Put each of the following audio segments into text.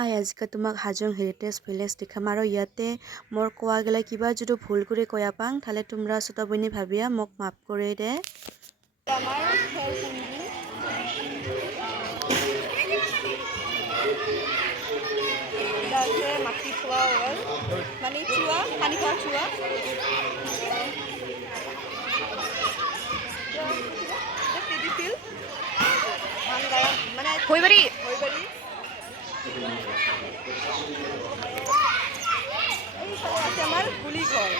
আজকে তোমাক Hajong heritage village দেখাম আর ইয়াতে মোর কোয়া গেলে কিবা যদি ভুল করে কয়া পাং তাহলে তোমরা ছোট বইনি ভাবিয়া মোক মাফ করে দে। মাটি চুৱা হ'ল মানে চুৱা পানী খোৱা চুৱা মানে হৈবাৰী এইফালে আছে আমাৰ গুলি ঘৰ।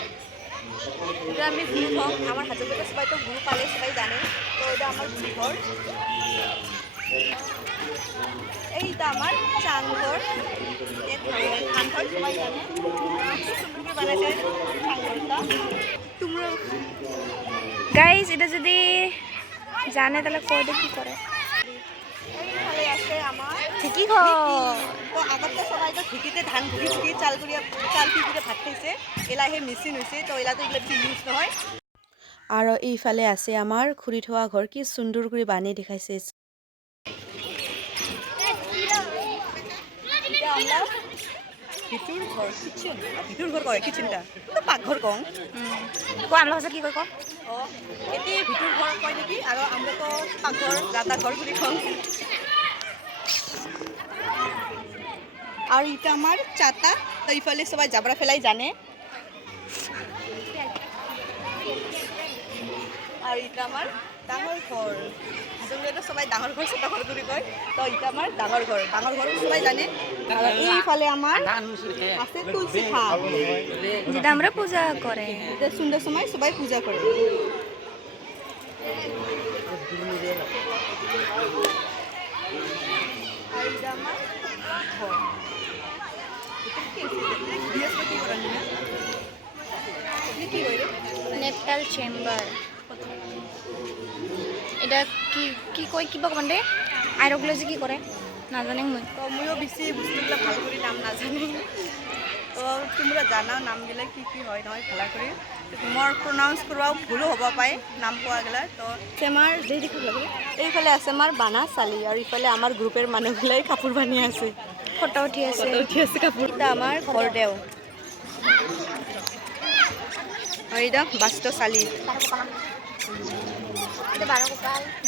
এটা আমি গুৰু থওঁ আমাৰ হাজোতে সবাইতো গুৰু পালে সবাই জানে তো এটা আমার গুলি ঘর। এইটা আমার চাংঘর ধানঘর সবাই জানে সুন্দর বানাইছে চাংঘরটা। তোমরা গাইজ এটা যদি জানে তাহলে কয় কি করে। এইফালে আছে আমার ঠিকই ঘর। তো আগতে সবাই তো ঢেঁকিতে ধান ঘুরি চাল করে ভাত খাইছে। এলা সেই মেচিন হৈছে তো এলা তো এগুলো বেশি ইউজ নহয়। আর এইফালে আছে আমার খুঁড়ি থোয়া ঘর কি সুন্দর করে বানিয়ে দেখাইছে। আমরা ভিতর ঘর কিচেন ভিতর ঘর কয় কিচেনটা তো পাকঘর কম কো আমলা ভাষা কি কয় কো এটি ভিতর ঘর কয় নাকি আর আমরা তো পাকঘর রান্না ঘর বুলি কম। আর এটা আমার চাতা তো এইফালে সবাই জাবরা ফেলাই জানে। আর এটা আমার ডাঙর ঘর হাজংতে সবাই ডাঙর ঘর ছোট ঘর বুলি কয় তো এটা আমার ডাঙর ঘর সবাই জানে। আর এইফালে আমার আছে তুলসী থান যেটা আমরা পূজা করে এটা সুন্দর সময় সবাই পূজা করে। আর এটা আমার ঘর বৃহস্পতি করেন না কি কইরে নেপটাল চেম্বার। এটা কি কি কয় কিবা মানে আইরগুলো যে কি করে না জানে মই তো ময়ও বেশি বস্তুগুলো ভাল করে নাম না জানি তো তোমরা জানা নামগুলো কি কি হয় নহয় ভালো করে মোর প্রনাউন্স করবাও ভুলো হব পায় নাম কোয়াগুলা। তো আমার যেই দেখো এইফালে আছে আমার বানা চালি আর ইফালে আমার গ্রুপের মানুষগুলাই কাপড় বানিয়ে আছে ফটো উঠি আছে কাপড়টা আমার ঘর দেও আর এটা বাস্ত চালি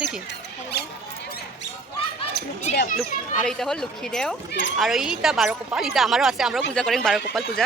দেখি আর এইটা হল লক্ষ্মী দেও আর এইটা 12 কপাল এটা আমারও আছে আমরাও পূজা করেন 12 কপাল পূজা।